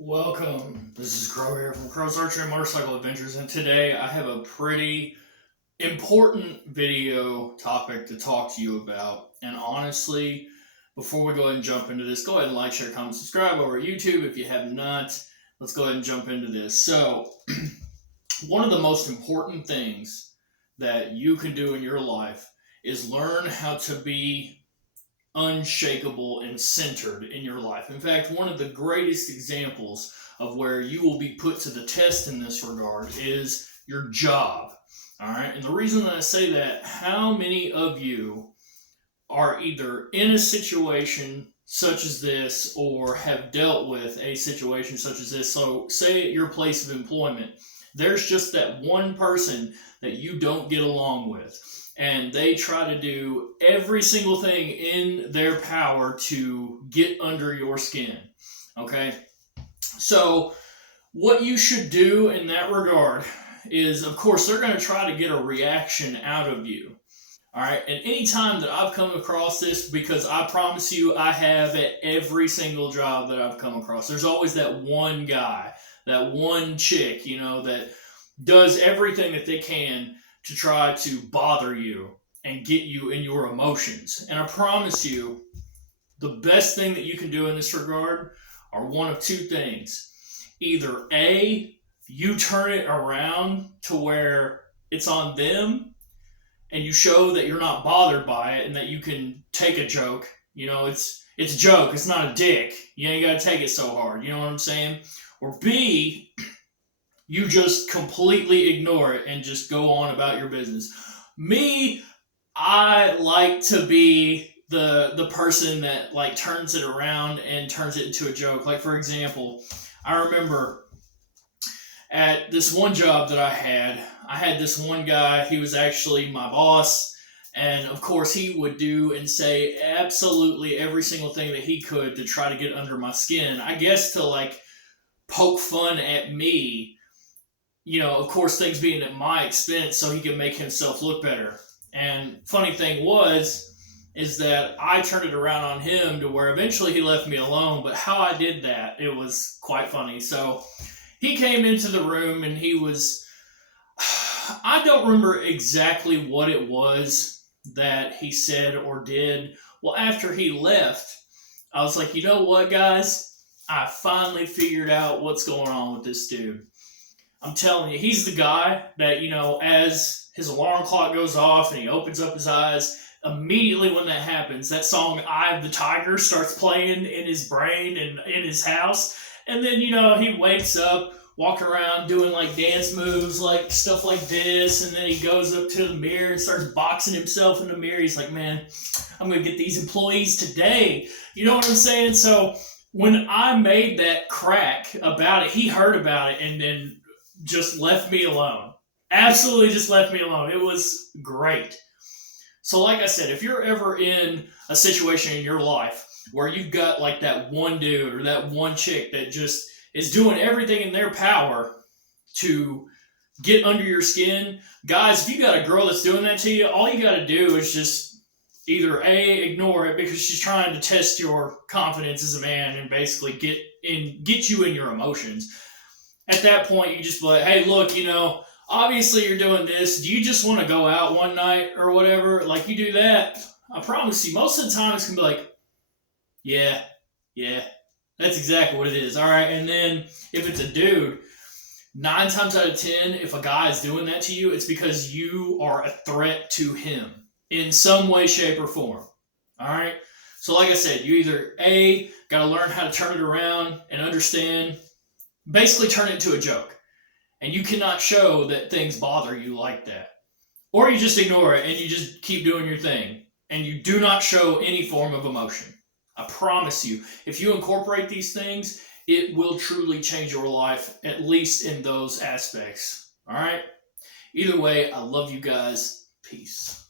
Welcome. This is Crow here from Crow's Archery and Motorcycle Adventures, and today I have a pretty important video topic to talk to you about. And honestly, before we go ahead and jump into this, go ahead and like, share, comment, subscribe over at YouTube if you have not. Let's go ahead and jump into this. So, one of the most important things that you can do in your life is learn how to be unshakable and centered in your life. In fact, one of the greatest examples of where you will be put to the test in this regard is your job. All right. And the reason that I say that, how many of you are either in a situation such as this or have dealt with a situation such as this? So, say at your place of employment, there's just that one person that you don't get along with, and they try to do every single thing in their power to get under your skin. Okay? So, what you should do in that regard is, of course, they're going to try to get a reaction out of you. All right? And anytime that I've come across this, because I promise you, I have at every single job that I've come across, there's always that one guy, that one chick, that does everything that they can to try to bother you and get you in your emotions. And I promise you, the best thing that you can do in this regard are one of two things. Either A, you turn it around to where it's on them and you show that you're not bothered by it and that you can take a joke. It's a joke. It's not a dick. You ain't got to take it so hard. You know what I'm saying? Or B, you just completely ignore it and just go on about your business. Me, I like to be the person that turns it around and turns it into a joke. Like, for example, I remember at this one job that I had this one guy. He was actually my boss, and of course he would do and say absolutely every single thing that he could to try to get under my skin. I guess to poke fun at me, of course, things being at my expense so he could make himself look better. And funny thing is that I turned it around on him to where eventually he left me alone. But how I did that, it was quite funny. So he came into the room and he was, I don't remember exactly what it was that he said or did. Well, after he left, I was like, you know what, guys? I finally figured out what's going on with this dude. I'm telling you, he's the guy that, as his alarm clock goes off and he opens up his eyes, immediately when that happens, that song, Eye of the Tiger, starts playing in his brain and in his house. And then, he wakes up, walking around doing dance moves, stuff like this. And then he goes up to the mirror and starts boxing himself in the mirror. He's like, man, I'm going to get these employees today. You know what I'm saying? So when I made that crack about it, he heard about it and then just left me alone. Absolutely just left me alone. It was great. So like I said, if you're ever in a situation in your life where you've got that one dude or that one chick that just is doing everything in their power to get under your skin, guys, if you got a girl that's doing that to you, all you got to do is just either A, ignore it because she's trying to test your confidence as a man and basically get you in your emotions. At that point, you just be like, hey, look, obviously you're doing this. Do you just want to go out one night or whatever? You do that, I promise you, most of the time it's going to be like, yeah, that's exactly what it is. All right. And then if it's a dude, 9 times out of 10, if a guy is doing that to you, it's because you are a threat to him in some way, shape, or form. All right. So like I said, you either A, got to learn how to turn it around and understand, basically turn it into a joke. And you cannot show that things bother you like that. Or you just ignore it and you just keep doing your thing. And you do not show any form of emotion. I promise you, if you incorporate these things, it will truly change your life, at least in those aspects. All right? Either way, I love you guys. Peace.